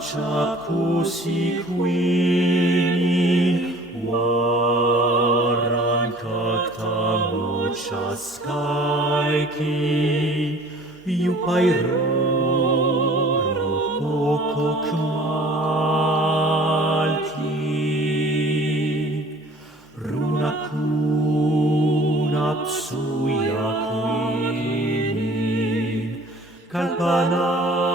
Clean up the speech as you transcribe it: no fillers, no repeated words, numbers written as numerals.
capcu siquin, varan cactam chascaici, iupai roro poco cmalti, runa cuna psuia quin, calpana